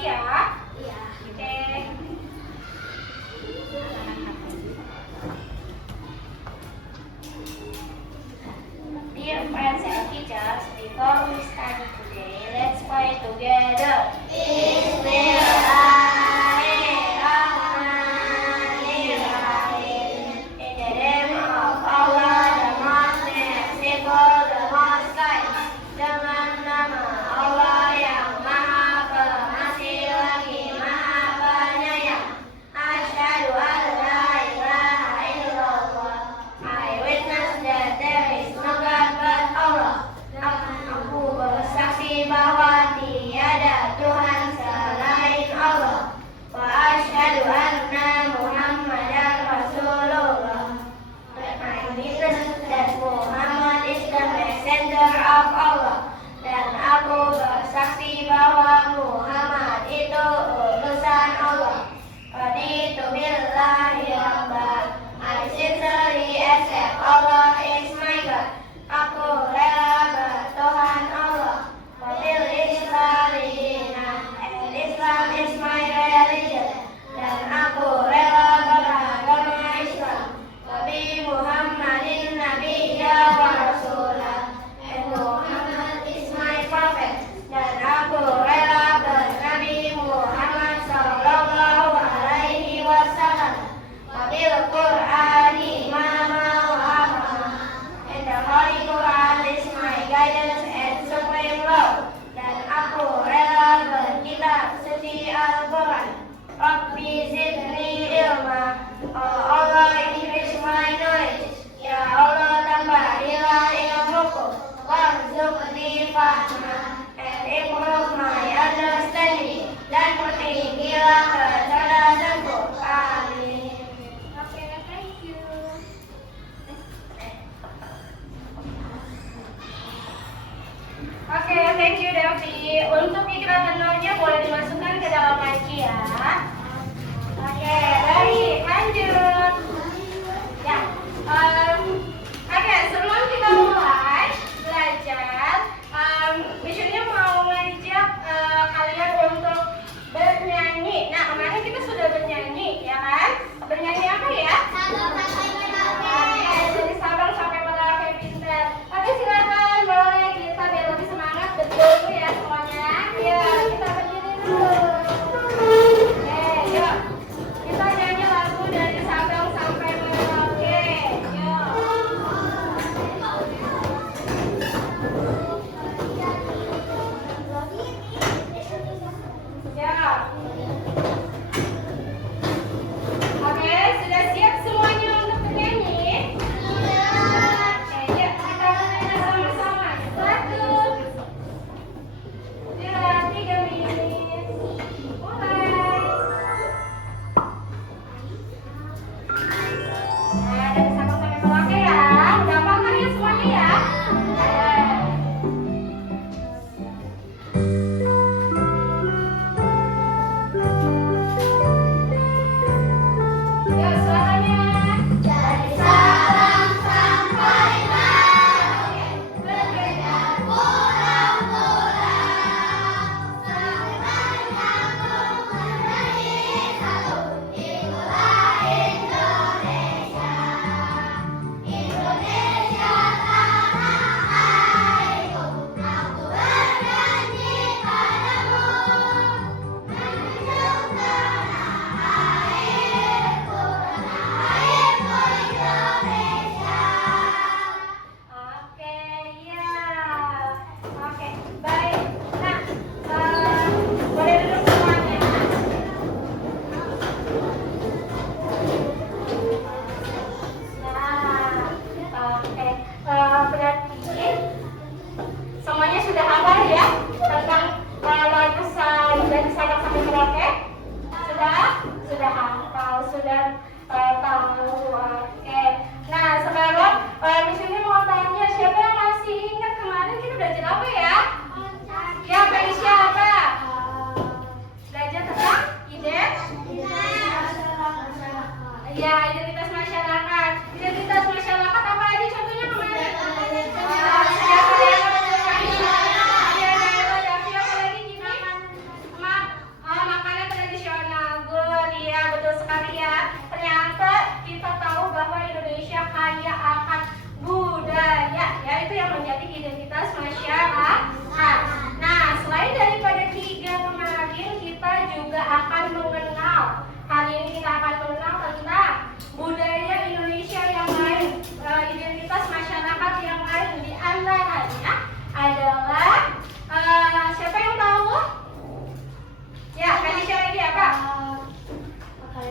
lagi ya. Iya. Oke. Dear friends and teachers, before we study today, let's pray together. Bismillahirrahmanirrahim. In the name of Allah, the Most Merciful, the Most Kind. Dengan nama Allah yang Maha Pengasih lagi Maha Penyayang. Asyhadu an la ilaha illallah. I witness that there is no God but Allah. Aku bersaksi bahwa tiada Tuhan selain Allah. Wa asyhadu anna Muhammadan Rasulullah. I witness that Muhammad is the messenger of Allah. Dan aku bersaksi bahwa Muhammad itu utusan Allah. Raditu billahi rabban. I sincerely accept Allah is my God. Aku rela bertuhan Allah. Wabil Islam dinan, and Islam is my religion. Dan aku rela beragama Islam. Wabi Muhammadin Nabiyya wa Rasulah, and Muhammad is my prophet. Dan aku rela bernabi Muhammad sallallahu alaihi wasallam. Wabil Qur'ani imama wa ahmama, and the Holy Quran is my guidance and supreme law. Dan aku rela berkitab suci Al-Quran. Rabbi zidni ilma. Oh Allah, increase my knowledge. Ya Allah, tambahkanlah ilmuku. Warzuqni fahma, and improve my understanding. Dan pertinggilah kecerdasanku. Amin. Oke, thank you. Oke, thank you Devi. Untuk ikrar benornya boleh dimasukkan ke dalam laci ya. Oke, baik, lanjut. Ya, oke, sebelum kita mulai belajar, Bishunnya mau ngajak kalian untuk bernyanyi. Nah, kemarin kita sudah bernyanyi, ya kan? Bernyanyi apa ya? Oke, dari Sabang sampai Merauke Pintar. Oke, silakan boleh kita biar lebih semangat berdiri ya semuanya. Ya, kita berdiri dulu. Oke, yuk. Kita nyanyi lagu dari Sabang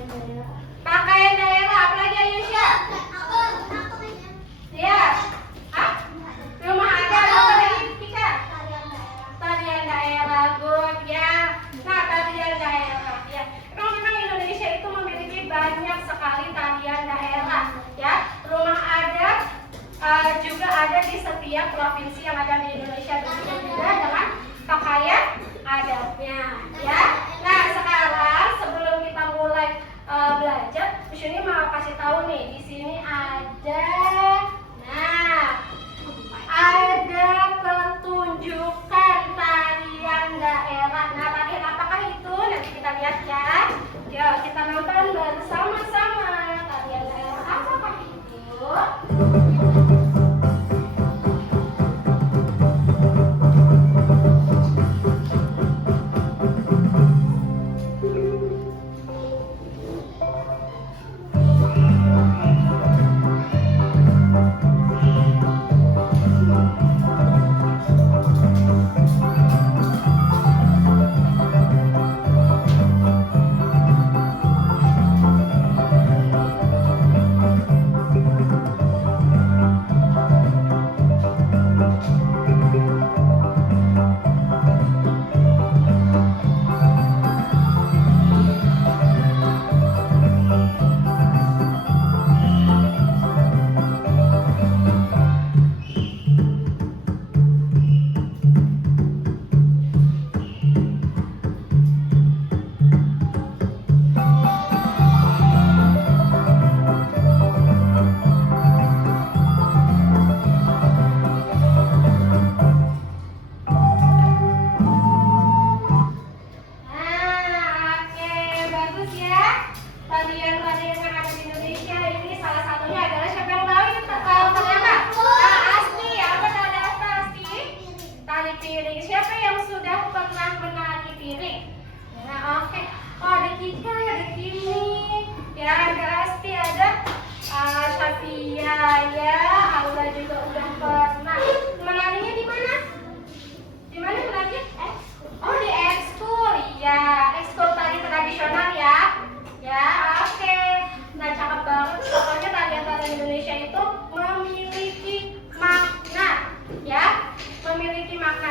Pakaian daerah, apa lagi Ayusha? Ya. Hah? Rumah adat, apa lagi kita? Tarian daerah, good ya. Nah, tarian daerah ya. Memang Indonesia itu memiliki banyak sekali tarian daerah ya. Rumah adat juga ada di setiap provinsi yang ada di Indonesia, dan juga dengan pakaian adatnya ya. Nah, sekarang sebelum kita mulai belajar, di sini mau kasih tahu nih, di sini ada pertunjukan tarian daerah. Nah, tarian apakah itu? Nanti kita lihat ya. Yuk, kita nonton bersama-sama. Tarian daerah apakah itu?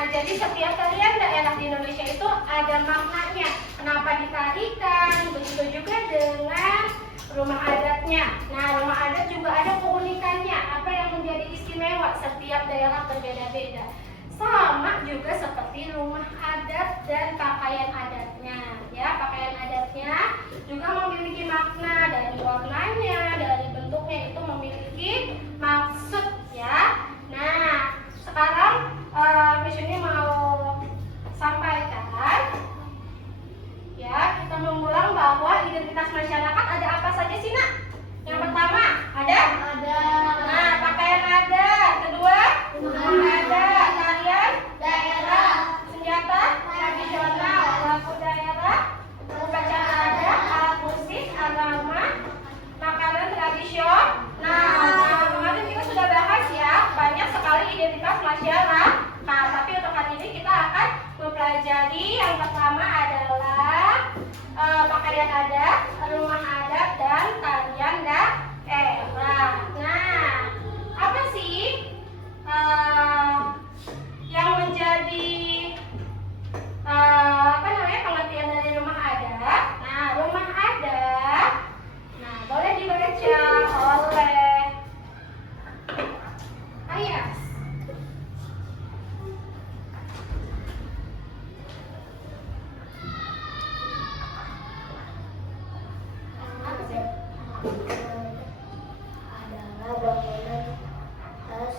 Jadi setiap tarian daerah di Indonesia itu ada maknanya. Kenapa ditarikan? Begitu juga dengan rumah adatnya. Nah, rumah adat juga ada keunikannya. Apa yang menjadi istimewa? Setiap daerah berbeda-beda. Sama juga seperti rumah adat dan pakaian adatnya. Ya, pakaian adatnya juga memiliki makna, dari warnanya, dari bentuknya itu memiliki maksud ya. Nah, sekarang di sini mau sampaikan ya, kita mengulang bahwa identitas masyarakat ada apa saja sih, Nak? Yang pertama ada. Nah, pakaian adat. Kedua, rumah adat, tarian daerah, senjata tradisional, lagu daerah, upacara adat, alat musik, agama, makanan tradisional. Nah, kemarin kita sudah bahas ya, banyak sekali identitas masyarakat. Nah, tapi untuk hari ini kita akan mempelajari yang pertama adalah pakaian adat, rumah adat, dan tarian daerah. Nah, apa sih yang menjadi pengertian dari rumah adat? Nah, rumah adat, nah boleh dibaca oleh Ayas. Adalah bangunan khas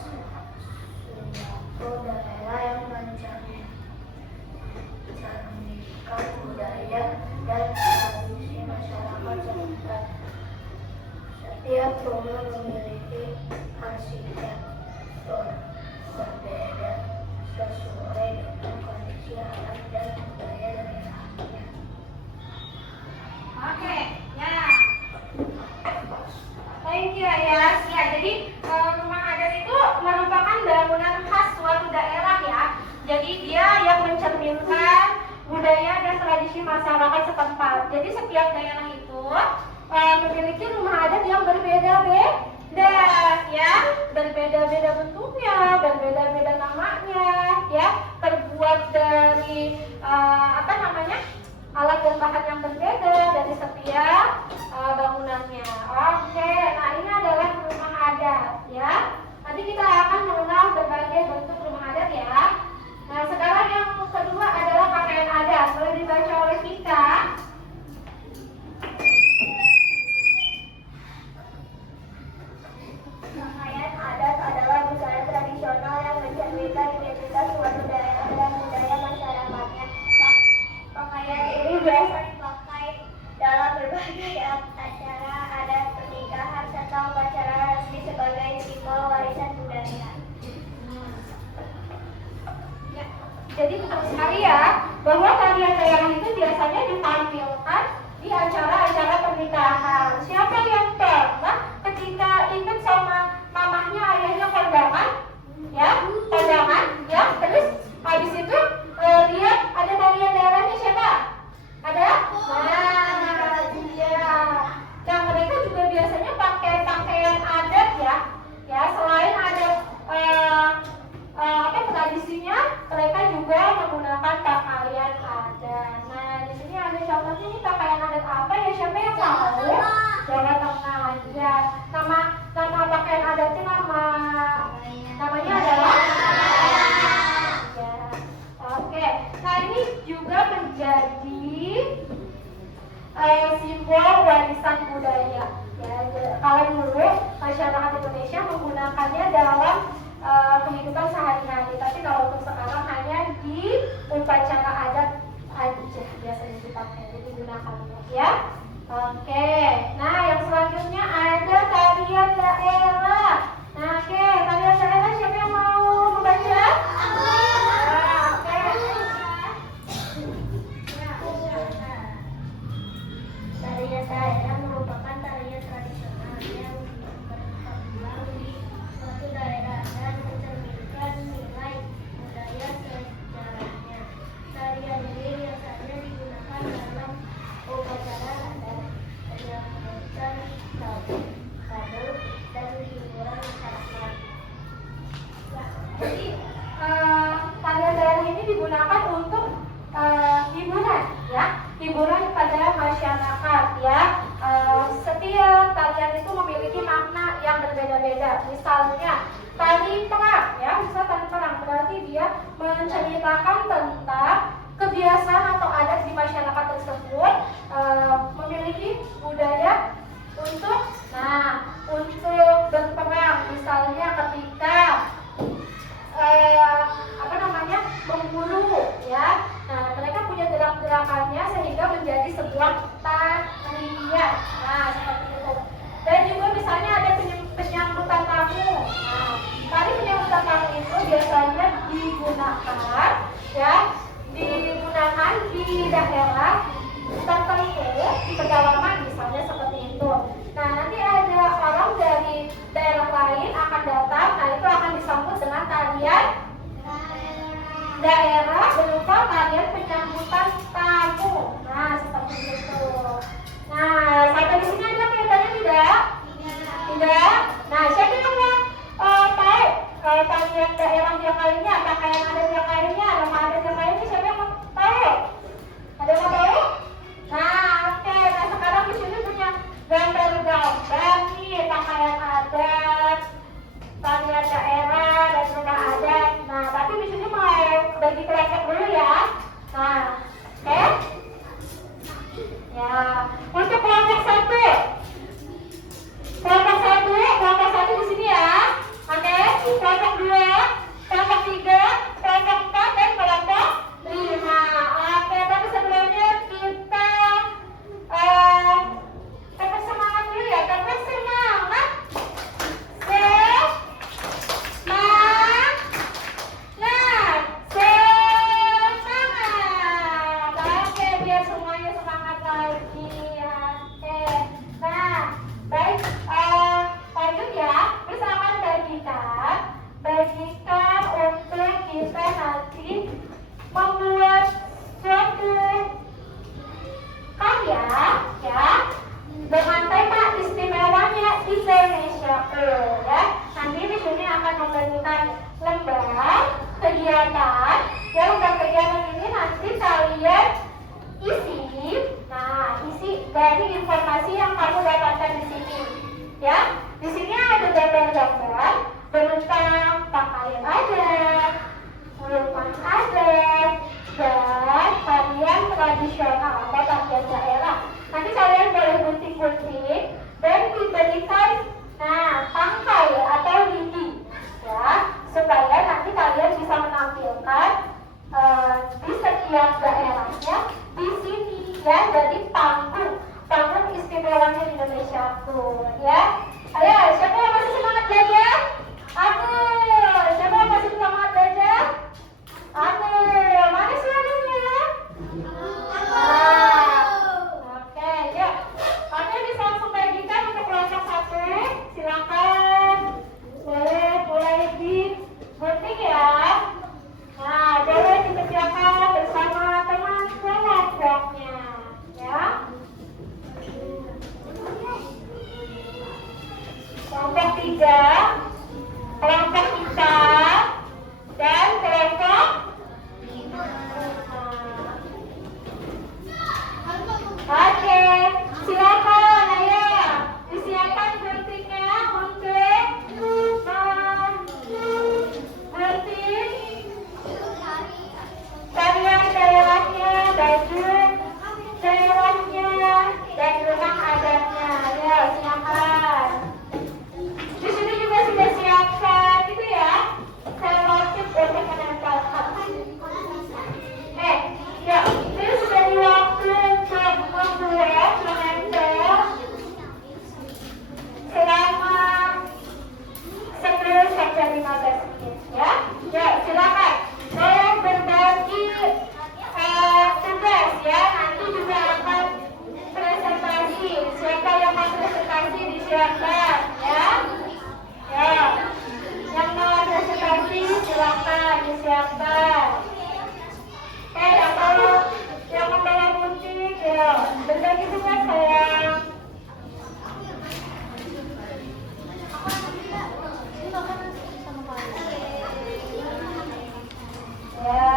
suatu daerah yang mencerminkan budaya dan tradisi masyarakat setempat. Setiap rumah memiliki arsitektur berbeda sesuai dengan kondisi alam dan budaya daerahnya. Oke, ya. Thank you Ayas. Ya, jadi rumah adat itu merupakan bangunan khas suatu daerah ya. Jadi dia yang mencerminkan budaya dan tradisi masyarakat setempat. Jadi setiap daerah itu memiliki rumah adat yang berbeda-beda, ya, berbeda-beda bentuknya, berbeda-beda namanya, ya, terbuat dari alat dan bahan yang berbeda dari setiap bangunannya. Oke, nah ini adalah rumah adat, ya. Nanti kita akan mengenal berbagai bentuk rumah adat, ya. Nah, sekarang yang kedua adalah pakaian adat. Boleh dibaca oleh kita. Pakaian adat adalah busana tradisional yang mencerminkan identitas suatu daerah dan budaya masyarakatnya. Pakaian ini biasa dipakai dalam berbagai acara adat, pernikahan, serta upacara resmi sebagai simbol warisan budaya. Ya, jadi betul sekali ya, bahwa tarian daerah itu biasanya ditampilkan di acara-acara pernikahan. Siapa yang pernah ketika ikut sama mamahnya, ayahnya kondangan, ya, kondangan, ya, terus habis itu lihat ada tarian daerahnya siapa? Ada? Nah, iya. Nah, mereka juga biasanya pakai pakaian adat, ya. Ya, selain ada tradisinya, mereka juga menggunakan pakaian adat. Nah, di sini ada contohnya nih pakaian adat apa ya? Siapa yang tahu? Jawa Tengah. Ya, nama pakaian adatnya namanya adalah. Ya, oke. Nah, ini juga menjadi simbol warisan budaya. Ya, kalau dulu masyarakat Indonesia menggunakannya dalam kehidupan sehari-hari, tapi kalau untuk sekarang hanya di upacara adat aja biasanya dipakai, digunakan, ya. Oke, nah yang selanjutnya ada tarian daerah. Nah, oke, tarian daerah siapa yang mau membaca? Tarian daerah merupakan tarian tradisional yang berulang di suatu daerah dan mencerminkan nilai budaya sejarahnya. Tarian ini biasanya digunakan dalam upacara adat, penyambutan kado, dan hiburan masyarakat. Jadi tarian daerah ini digunakan untuk hiburan, ya, hiburan pada masyarakat, ya. Setiap tarian itu memiliki makna yang berbeda-beda. Misalnya tari perang, ya, misal tari perang berarti dia menceritakan tentang kebiasaan atau adat di masyarakat tersebut, memiliki budaya untuk berperang, misalnya ketika memburu, ya. Nah, mereka punya gerak-gerakannya sehingga menjadi sebuah tarian. Nah, seperti itu. Dan juga misalnya ada penyambutan tamu. Nah, tari penyambutan tamu itu biasanya digunakan di daerah tertentu, di pedalaman misalnya seperti itu. Nah, nanti ada orang dari daerah lain akan datang, nah itu akan disambut dengan tarian daerah berupa tarian penyambutan tamu. Nah, seperti itu. Nah, sampai di sini ada kaitannya tidak? Tidak. Nah, siapa yang tahu tarian daerah yang lainnya, pakaian adat yang lainnya, nama adat yang lainnya, siapa yang tahu? Ada yang tahu? Nah, oke. Nah, sekarang di sini punya gambar-gambar nih pakaian adat, tarian daerah dan rumah adat. Nah, tapi di sini mau bagi kelompok dulu ya. Nah, oke? Ya, untuk kelompok satu di sini ya. Oke, kelompok 2, kelompok 3, kelompok 4 dan kelompok 5. Oke, tapi sebelumnya kita tetap semangat dulu ya, tetap semangat. Oke, biar semuanya semangat lagi. Oke, nah, baik, lanjut ya. Terus akan bagikan untuk memberikan lembar kegiatan. Ya, lembar kegiatan ini nanti kalian isi. Nah, isi dari informasi yang kamu dapatkan di sini. Ya, di sini ada gambar-gambar tentang pakaian adat, rumah adat, dan tarian tradisional atau tarian daerah. Nanti kalian boleh gunting-gunting dan diberikan tangkai atau lidi, ya, supaya nanti kalian bisa menampilkan di setiap daerahnya di sini, ya, jadi panggung istimewanya Indonesiaku, ya. Ayo, siapa yang masih semangat belajar? Aku. Siapa yang masih semangat belajar? Aku. Mana suaranya? Oke, yuk. Oke, bisa langsung bagikan untuk kelompok 1. Silakan. Boleh mulai digunting ya. Nah, boleh dikerjakan bersama teman kelompoknya, ya. Kelompok 3, kelompok 4, dan kelompok 5. Oke, silakan, ayo disiapkan guntingnya untuk gunting tarian daerahnya, baju daerahnya, dan rumah adatnya. Ya, silakan. Di sini juga sudah siapkan gitu ya, selotip untuk menempelkan. Ya, ini sudah di waktu untuk membuat menempel selama 10 sampai 15 menit, ya. Ya, silakan. Saya berbagi tugas ya. Nanti juga akan presentasi. Siapa yang mau presentasi disiapkan, ya. Ya, yang mau presentasi silakan disiapkan. Yang membawa gunting, ya, berbagi tugas sayang. Ya.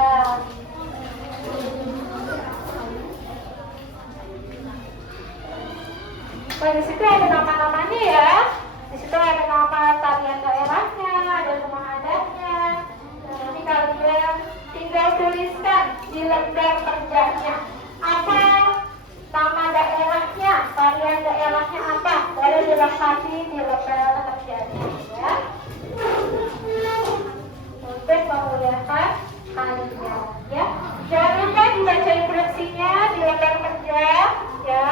Nah, di situ ada nama-namanya ya. Di situ ada nama tarian daerahnya, ada rumah adatnya. Nah, nanti kalian tinggal tuliskan di lembar kerjanya apa nama daerahnya, tarian daerahnya apa, boleh dilengkapi di lembar kerjanya, ya. Untuk memudahkan kalian, ya. Jangan lupa dibaca instruksinya di lembar kerja, ya.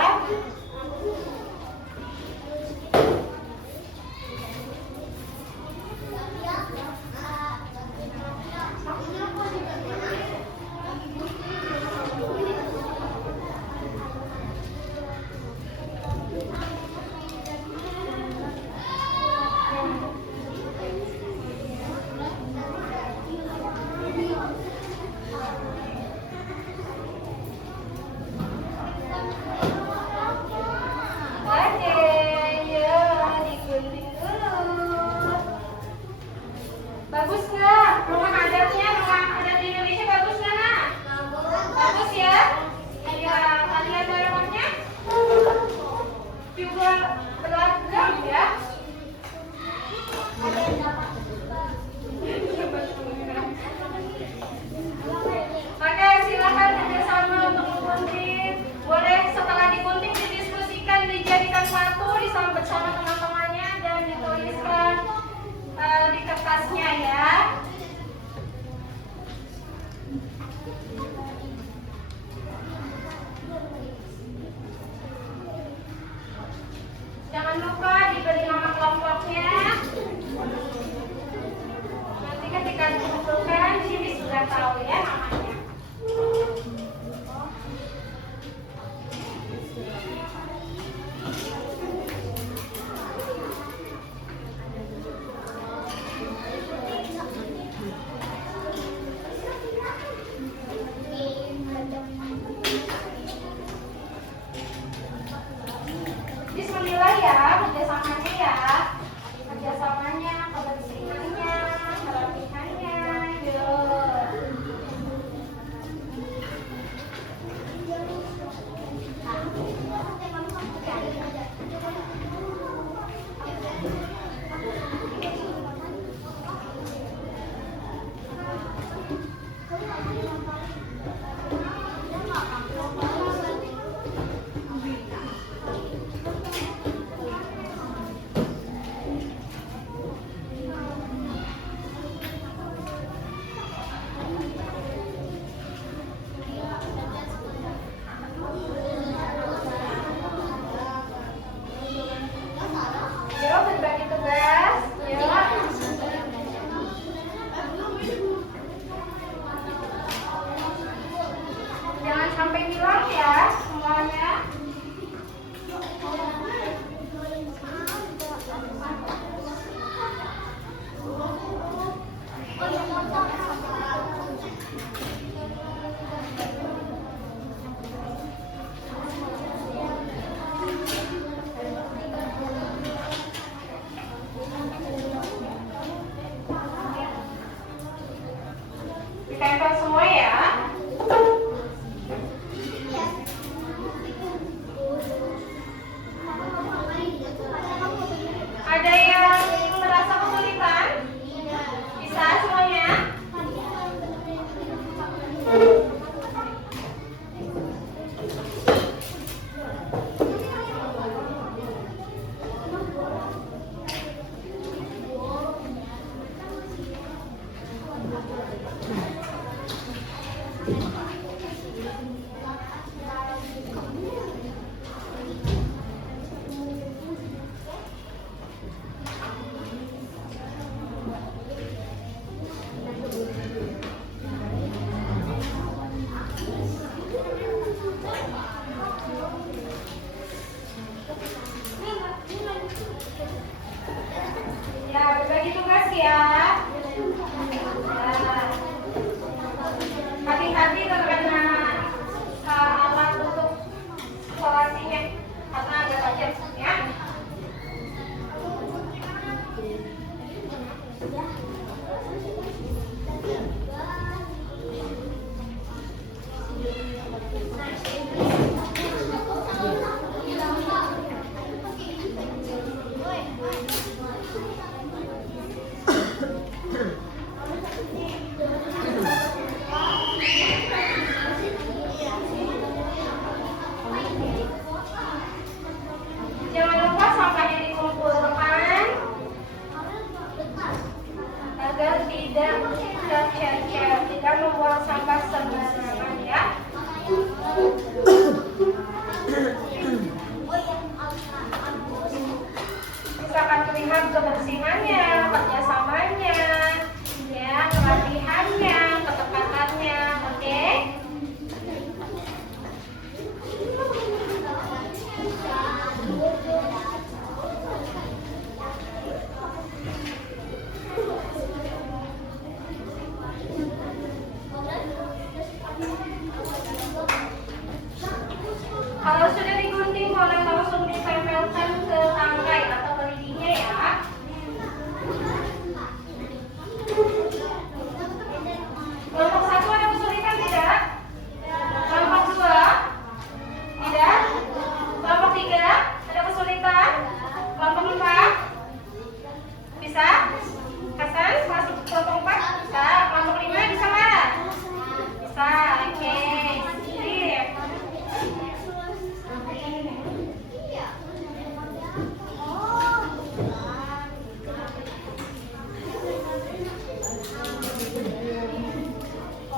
Bagus nggak? Rumah adatnya, rumah adat di Indonesia bagus nggak, Nak? Bagus ya? Iya, tarian daerahnya juga beragam ya. Maka silakan kerjasama untuk menggunting. Boleh setelah digunting didiskusikan, dijadikan satu, bersama teman-temannya dan dituliskan di kertasnya ya. Jangan lupa diberi nama kelompoknya. Nanti ketika dikumpulkan di sini sudah tahu ya namanya. Bismillah ya, kerjasamanya ya. Kerjasamanya, kebersihannya. Ditempel semua ya. Ada yang merasa kesulitan? Bisa semuanya? Ya, berbagi tugas ya. Hati-hati terkena alat untuk isolasinya karena ada tajam ya. Jangan lupa sampahnya dikumpulkan agar tidak tercecer, tidak membuang sampah sembarangan ya. Misalkan terlihat kebersihannya, kerjasamanya, ya, pelatihannya, ketepatannya, oke? Kalau sudah digunting boleh langsung ditempelkan ke tangkai atau ke lidinya ya. Kelompok 1 ada kesulitan tidak? Kelompok 2? Tidak? Kelompok 3 ada kesulitan? Kelompok 4? Bisa? Hasan masuk kelompok 4? Bisa. Kelompok 5 bisa nggak? Bisa, oke. Sip.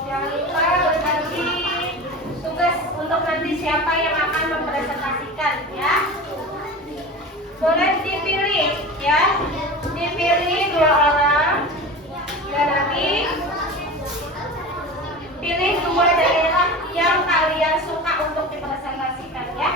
Jangan lupa berbagi tugas untuk nanti siapa yang akan mempresentasikan ya. Boleh dipilih ya. Dipilih 2 orang. Dan nanti pilih 2 daerah yang kalian suka untuk dipresentasikan ya.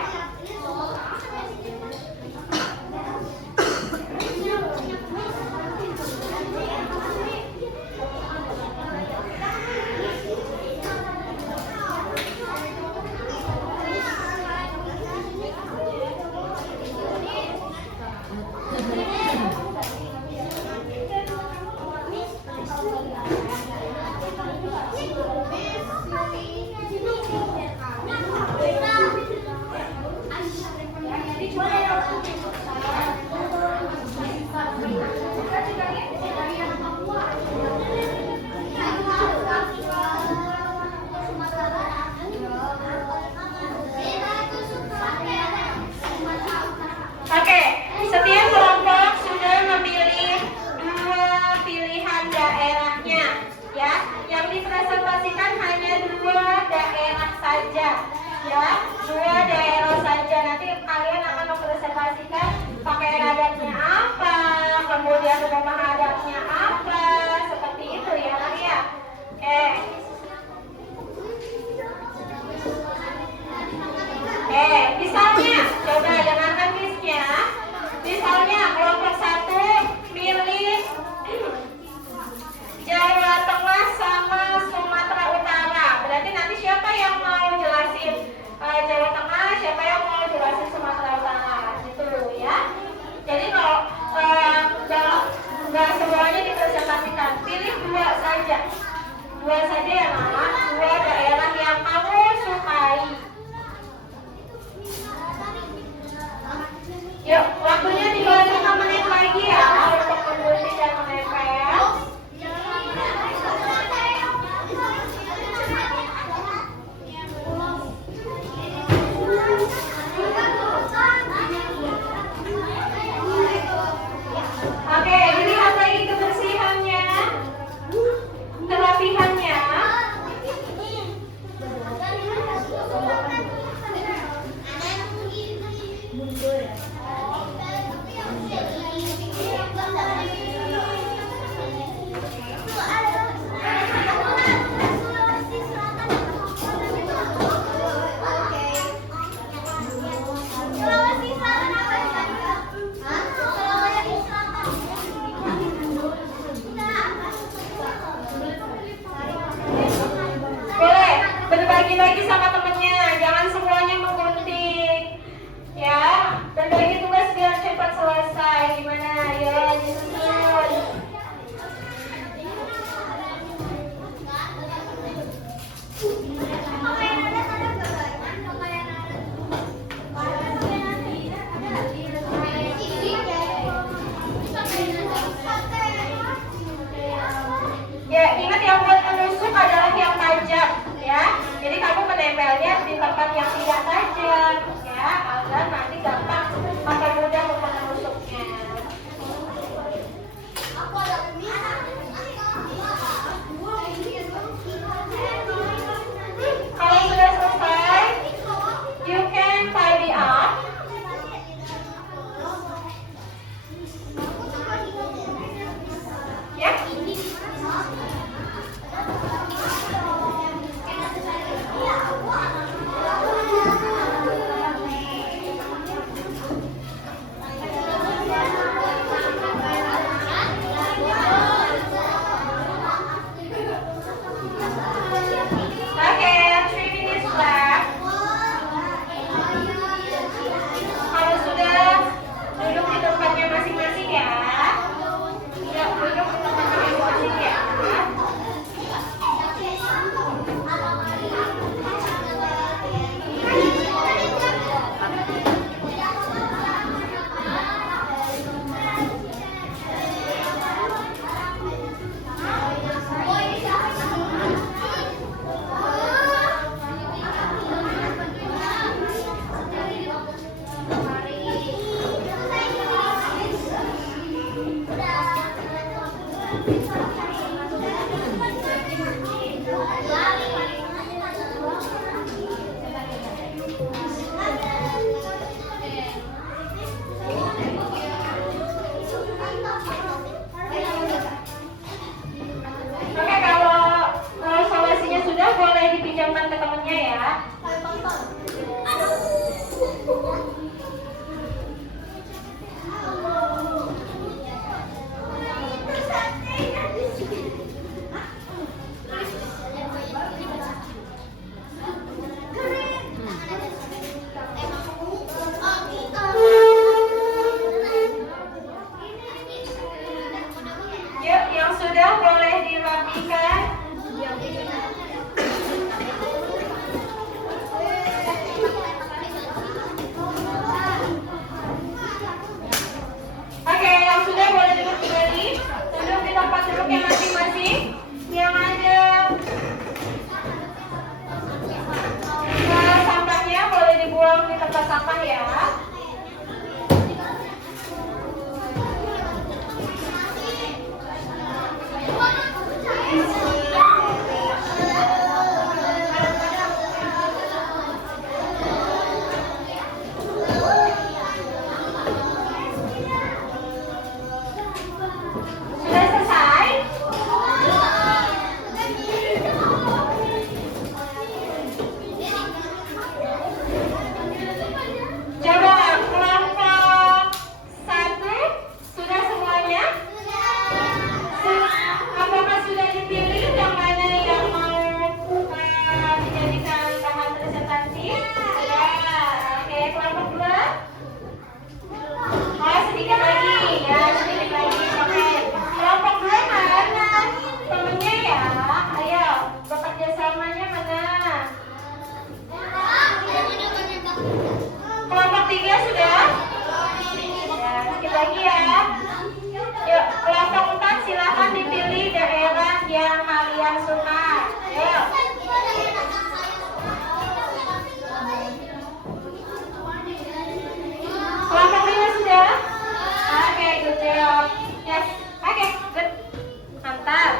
Oke, setiap kelompok sudah memilih 2 pilihan daerahnya ya. Yang dipresentasikan hanya 2 daerah saja ya. 2 daerah saja. Nanti kalian akan mempresentasikan pakaian adatnya apa, kemudian rumah adatnya apa, seperti itu ya Maria. Oke. Misalnya, coba dengarkan Miss-nya. Misalnya kelompok 1 pilih Jawa Tengah sama Sumatera Utara. Berarti nanti siapa yang mau jelasin Jawa Tengah, siapa yang mau jelasin Sumatera Utara, gitu ya. Jadi kalau nggak semuanya dipresentasikan, pilih 2 saja. 2 Dua saja ya Mama, dua daerah yang kamu sukai. Yuk, waktunya 35 menit lagi ya untuk menggunting dan menempel. Oke, dilihat lagi kebersihannya, kerapihannya. Boleh berbagi lagi sama temennya, jangan semuanya menggunting. Ya, berbagi tugas biar cepat selesai. Gimana? Ya, disusun. Ya, ingat yang buat menusuk adalah yang tajam, ya. Jadi kamu menempelnya di tempat yang tidak tajam, ya, agar nanti gampang akan mudah untuk menusuknya. Kalau sudah selesai, you can tidy up. Ya. Yuk. Yes. Oke, good. Mantap.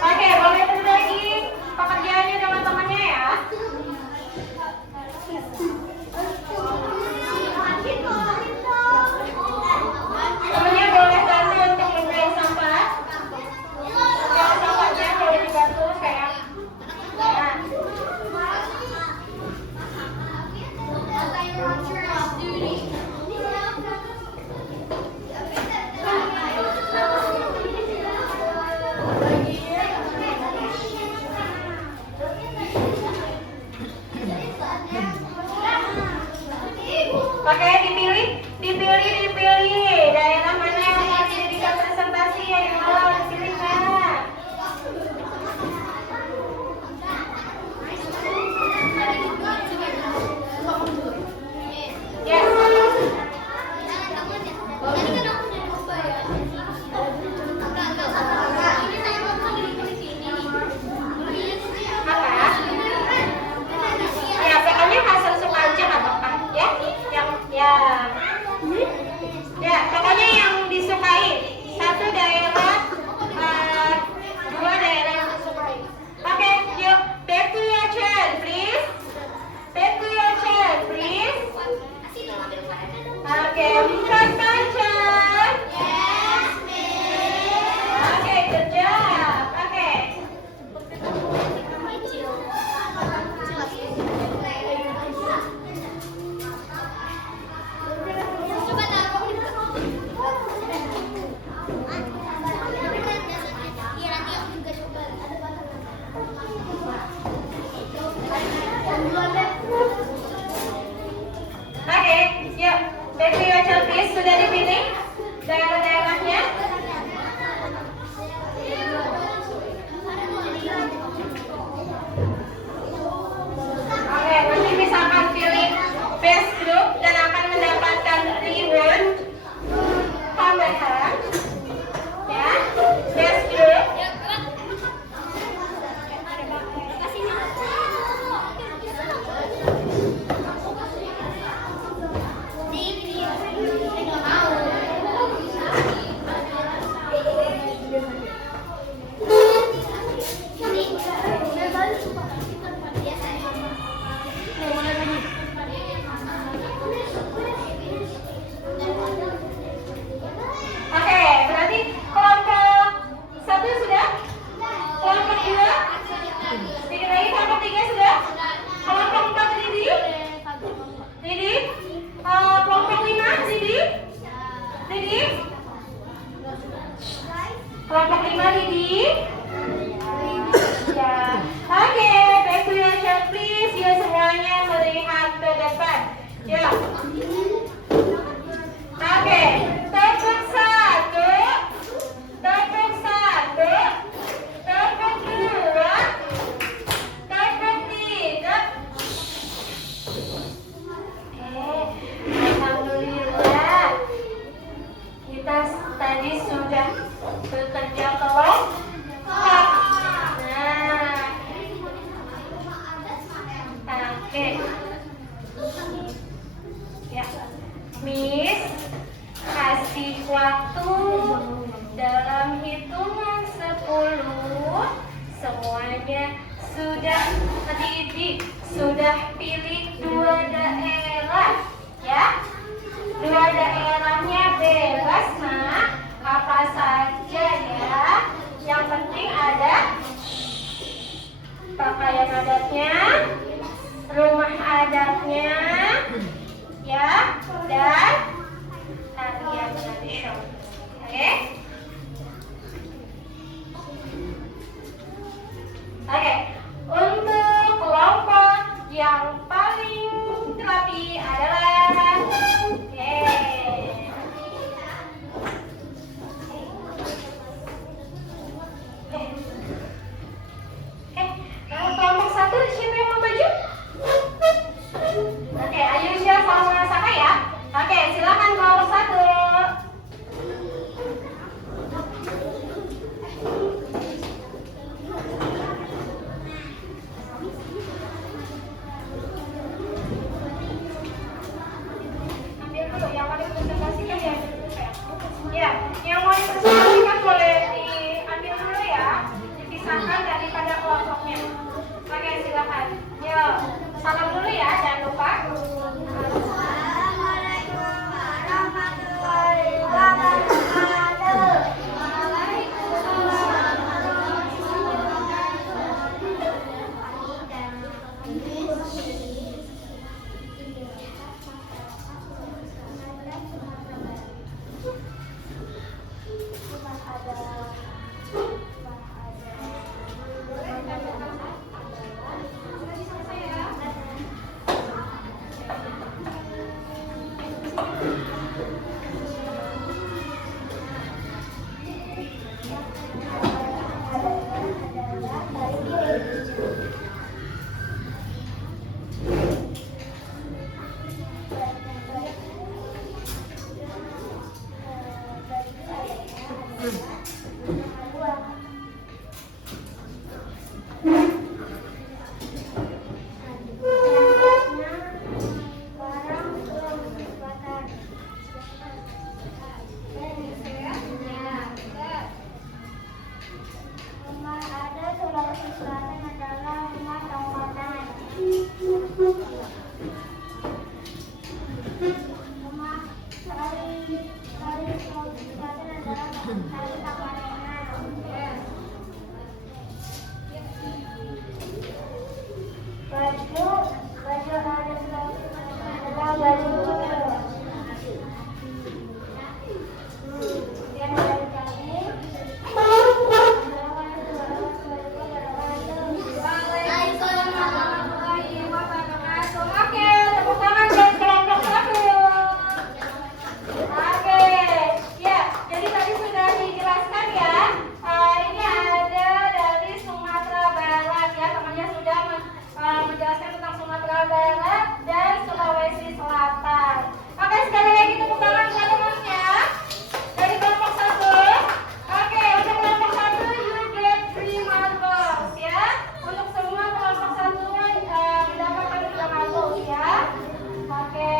Oke, boleh berbagi pekerjaannya dengan temannya ya. Temannya boleh bantu untuk membuang sampah. Kalau sampahnya boleh dibantu sayang. Nah. Oke, dipilih. Daerah mana yang mau dijadikan presentasi? Ayo, dipilih mana? Yes. Apa? Ya, pokoknya hasil suka aja nggak apa-apa ya. Ya, pokoknya yang disukai. Satu daerah, dua daerah yang disukai. Oke, yuk, back to your chair, please. Back to your chair, please. Oke, buka kaca. Oke, good job. Oke. Oke, yuk, back to your chair, please. Sudah dipilih daerah-daerahnya? Oke, nanti misalkan pilih best group dan akan mendapatkan reward tambahan. Ya, best group. Oke, berarti kelompok 1 sudah? Kelompok 2? Sedikit lagi, kelompok 3 sudah? Kelompok 4 Didi? Didi? Kelompok 5 Didi? Didi? Kelompok 5 Didi? Ya. Oke, back to your chair please. Yuk semuanya melihat ke depan. Yuk. Oke, tepuk 1, tepuk 1, tepuk 2, tepuk 3. Alhamdulillah. Kita tadi sudah bekerja kelompok. Nah, oke. Ya, Miss kasih waktu dalam hitungan 10. Semuanya sudah didik, sudah pilih 2 daerah, ya. 2 daerahnya bebas, nak. Apa saja ya. Yang penting ada pakaian adatnya, rumah adatnya, ya, dan tarian tradisional. Oke? Oke, untuk kelompok yang paling rapi adalah kelompok 1 siapa yang baju adalah baju. Kemudian dari kami. Waalaikumsalam warahmatullahi wabarakatuh. Oke, tepuk tangan buat kelompok 1. Oke, ya, jadi tadi sudah dijelaskan ya. Ini ada dari Sumatera Barat ya, temannya sudah menjelaskan tentang Sumatera Barat dan Sulawesi Selatan. Oke, sekali lagi tepuk tangan buat temannya dari kelompok 1. Oke, untuk kelompok 1 you get 3 marbles ya. Untuk semua kelompok 1 mendapatkan 3 marbles ya. Oke.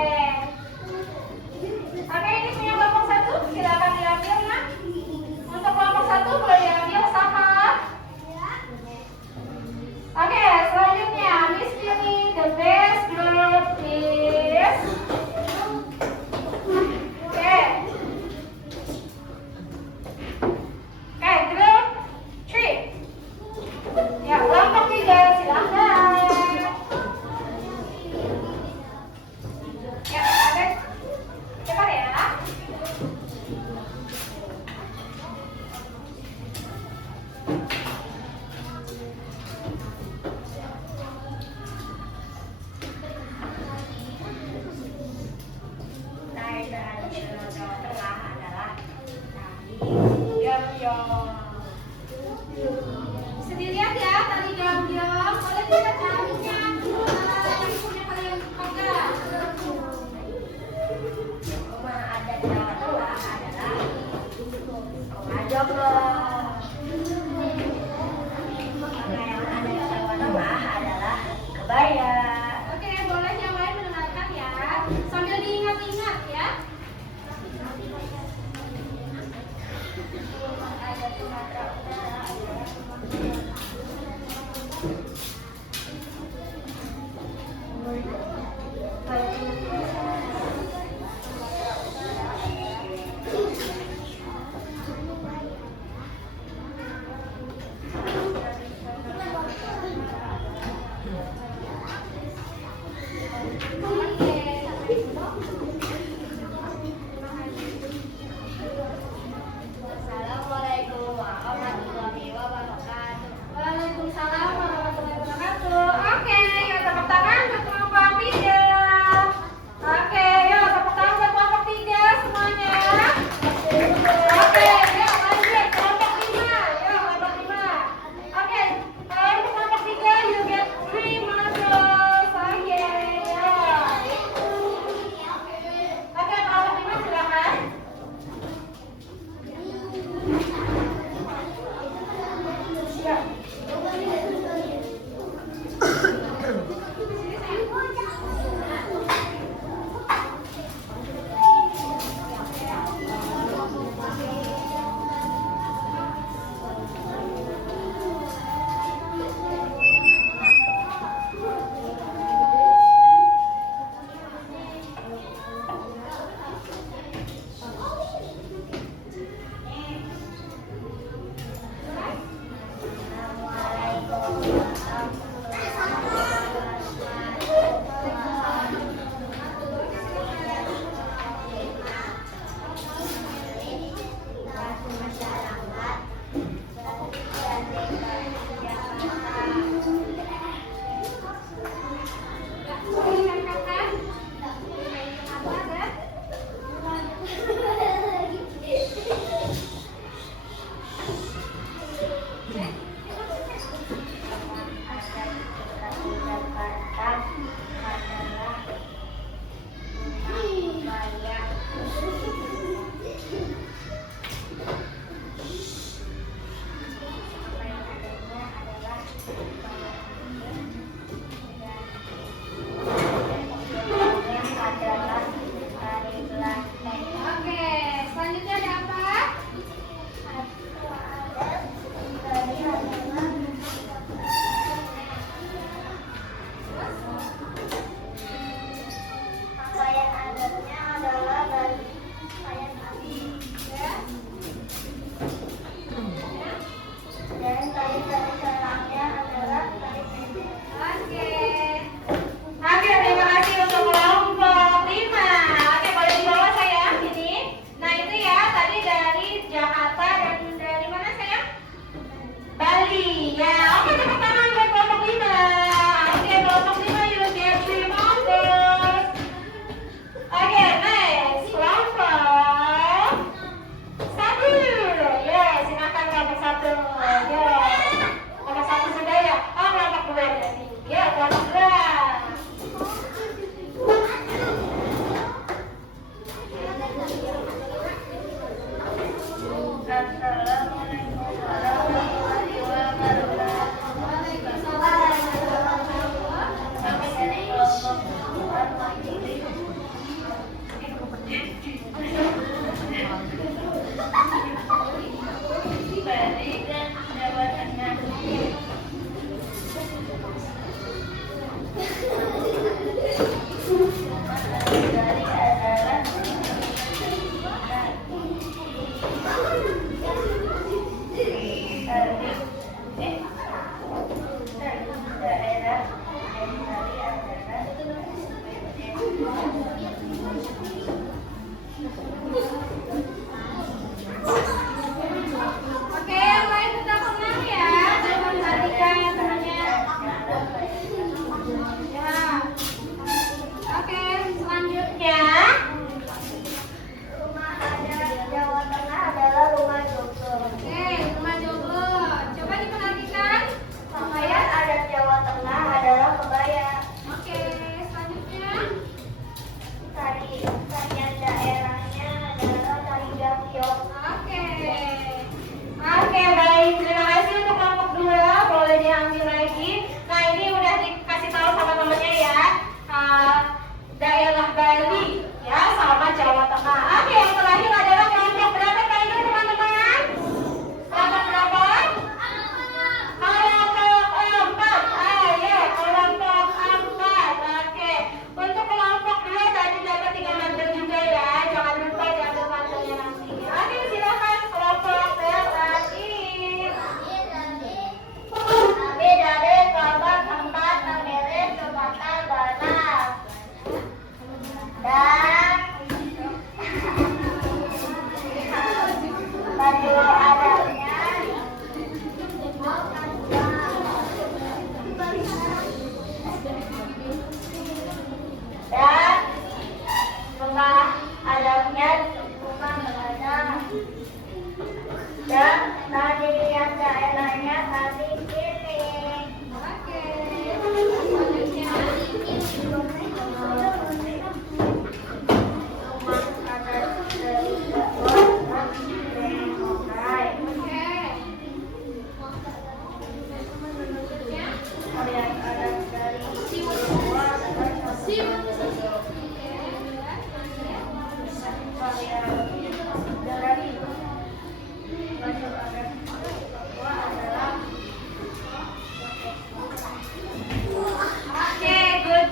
Oke, ini punya kelompok 1, silakan diambil nah. Untuk kelompok 1 boleh diambil sahabat. Oke, selanjutnya Miss pilih the best group is. Oke. Oke, group 3. Ya, kelompok 3 silakan. Ya, ada. Cepat ya. Jawa Tengah adalah tari gambyong. Bisa dilihat ya tari gambyong. Boleh dilihat tarinya yang punya kalian pegang. Rumah adat Jawa Tengah adalah Joglo. Pakaian adat Jawa Tengah adalah kebaya. Oke, boleh yang lain mendengarkan ya. Sambil diingat-ingat ya. Ada Sumatera Utara adalah Assalamualaikum warahmatullahi wabarakatuh. Waalaikumsalam warahmatullahi wabarakatuh. Oke, yuk tepuk tangan buat kelompok 3. Oke, yuk tepuk tangan buat kelompok 3 semuanya. Oke, yuk lanjut kelompok 5. Yuk kelompok 5. Oke, untuk kelompok 3 you get 3 marbles. Oke, yuk.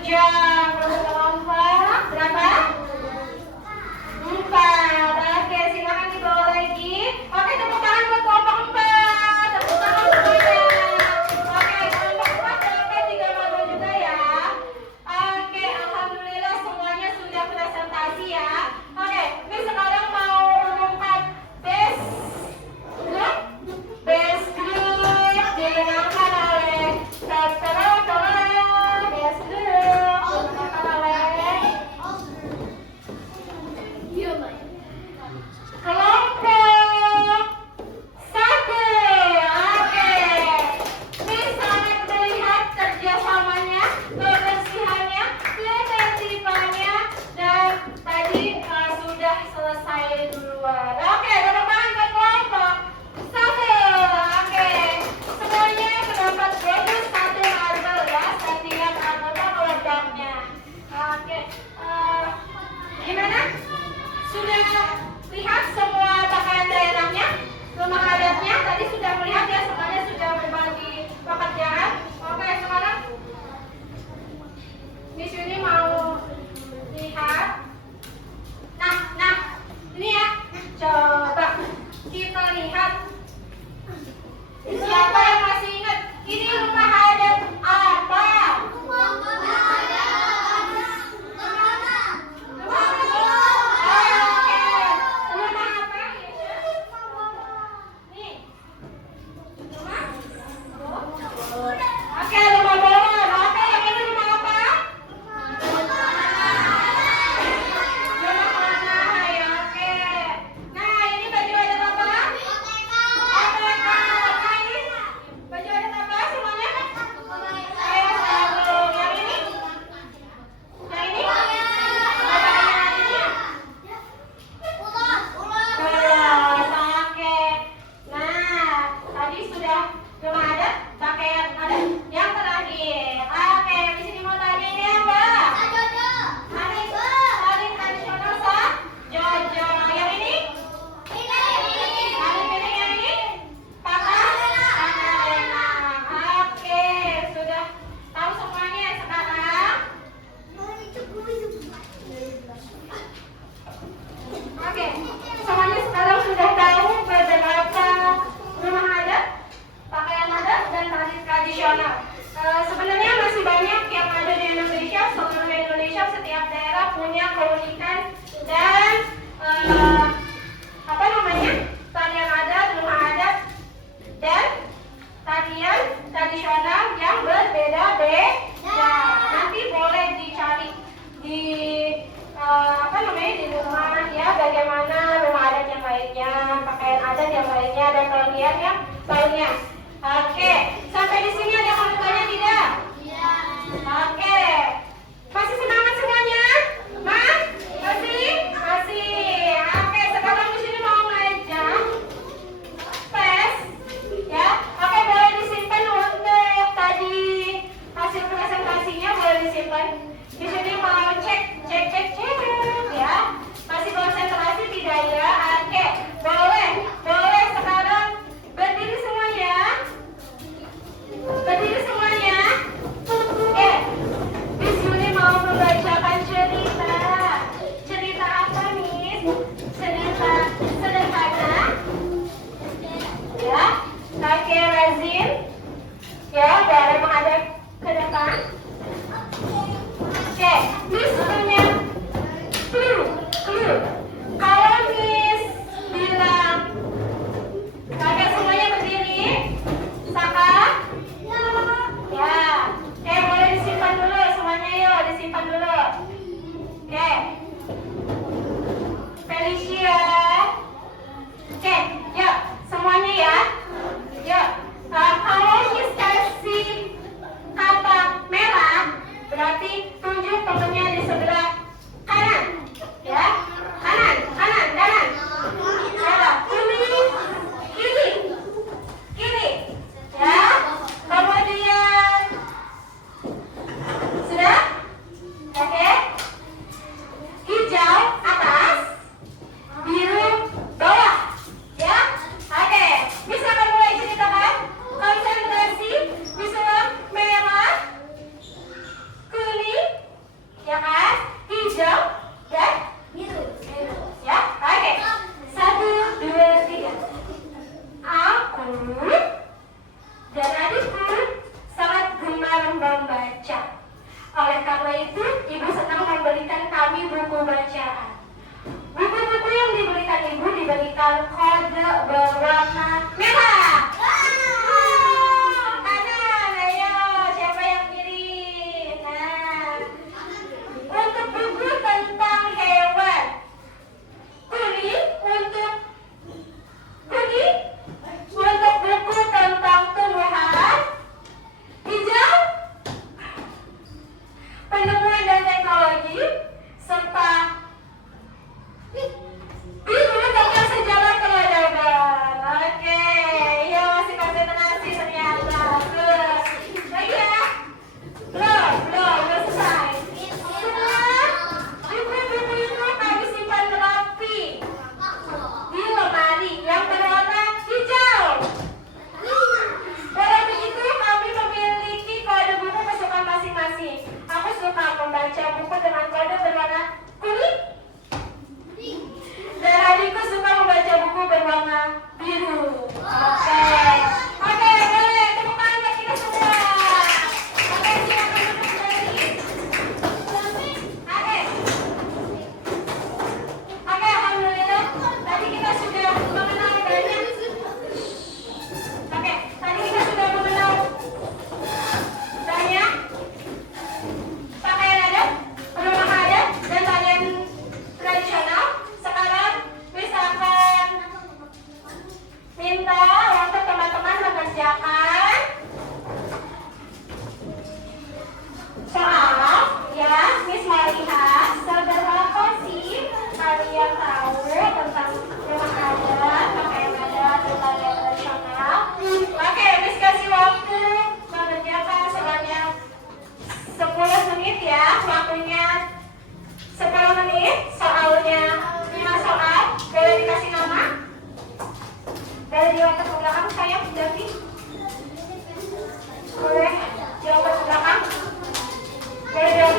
jam. Untuk kelompok berapa? 4. Oke, silakan dibawa lagi. Oke, tepuk tangan buat kelompok 4. Tepuk tangan semuanya. Oke, kelompok 4 dapat 3 marble juga ya. Oke, alhamdulillah semuanya sudah presentasi ya. Oke, ini sekarang mau umumkan best group. Best group dimenangkan oleh best group dimenangkan oleh kelompok 1. Oke, ini sangat melihat kerjasamanya, kebersihannya, ketertibannya, dan tadi sudah selesai duluan. Oke, tepuk tangan buat kelompok 1. Oke, semuanya mendapat bonus 1 marble ya setiap anggota kelompoknya. Oke, gimana? Sudah lihat semua pakaian daerahnya, rumah adatnya? Tadi sudah melihat ya, semuanya sudah berbagi pekerjaan. Oke, sekarang di sini mau lihat. Nah, ini ya. Coba kita lihat. Siapa yang masih ingat? Ini rumah adat apa? Oke, rumah bolon. Oke, yang ini rumah apa? Rumah mana ya? Oke. Nah, ini baju adat apa? APK. Nah, ini baju adat apa semuanya? Ayo, sarung. Yang ini? Yang ini? Ulos. Oke. Nah, tadi sudah rumah adat, pakaian adat. Yang terakhir. Oke, di sini mau tanya ini apa? Mana itu? Tari tradisional sah? Jojo. Yang ini? Tari piring yang ini? Patah? Arena. Oke, sudah tahu semuanya sekarang? Oke, semuanya sekarang sudah tahu beberapa rumah adat, pakaian adat, dan tari tradisional. Sebenarnya masih banyak yang ada di Indonesia. Seluruh Indonesia, setiap daerah punya keunikan dan tarian adat, rumah adat, dan tarian tradisional yang berbeda-beda. Nanti boleh dicari di di rumah ya, bagaimana rumah adat yang lainnya, pakaian adat yang lainnya, dan kelebihan yang lainnya. Oke, sampai di sini ada yang mau bertanya tidak? Oke, masih semangat semuanya? Masih? Oke, sekarang di sini mau ngajak tes, ya. Oke, boleh disimpan untuk tadi hasil presentasinya, boleh disimpan. Di sini mau cek, ya. Masih konsentrasi tidak ya? Oke, boleh sekarang berdiri semuanya. Oke, di sini mau membacakan cerita. Cerita apa nih? Cerita sederhana. Ya, Oke, Razin. Ya, boleh menghadap ke depan. Oke, Miss punya clue. Kalau Miss bilang, oke, semuanya berdiri. Saka? Ya. Boleh disimpan dulu semuanya, yuk disimpan dulu. Oke. Felicia. Oke, yuk semuanya ya. Yuk. Kalau Miss kasih kata merah, berarti tunjuk temennya di sebelah kanan. Ya, kanan. Merah. Kiri. Ya. Kemudian sudah? Oke. Hijau atas, biru bawah. Ya. Oke. Bisa akan mulai ceritakan. Konsentrasi. Bisa merah, kuning, bacaan. Buku-buku yang diberikan ibu diberikan kode berwarna merah. Kanan, ayo siapa yang kiri? Nah, untuk buku tentang hewan kuning, untuk kuning, untuk buku tentang tumbuhan hijau, penemuan dan teknologi, serta biru tentang sejarah peradaban. Oke, iya masih konsentrasi ternyata. Terus, lagi ya? Belum selesai. Semua buku-buku itu kami simpan rapi di lemari yang berwarna hijau. Walau begitu, kami memiliki kode buku kesukaan masing-masing. Aku suka membaca buku dengan kode berwarna kuning, dan adikku suka membaca buku berwarna biru. Oke, boleh tepuk tangan buat kita semua. Oke, silakan duduk kembali. Oke, alhamdulillah. Tadi kita sudah mengenal banyak. Oke, tadi kita sudah mengenal banyak pakaian adat, rumah adat, dan tarian tradisional. Sekarang misalkan minta untuk teman-teman mengerjakan soal, ya. Miss mau lihat seberapa sih kalian tahu tentang rumah adat, pakaian adat, dan tarian tradisional. Oke, Miss kasih waktu mengerjakan sebanyak 10 menit ya, waktunya 10 menit, soalnya 5 soal. Boleh dikasih nama? Boleh diwakil ke belakang saya, Davi? Boleh jawab ke belakang? Boleh jawab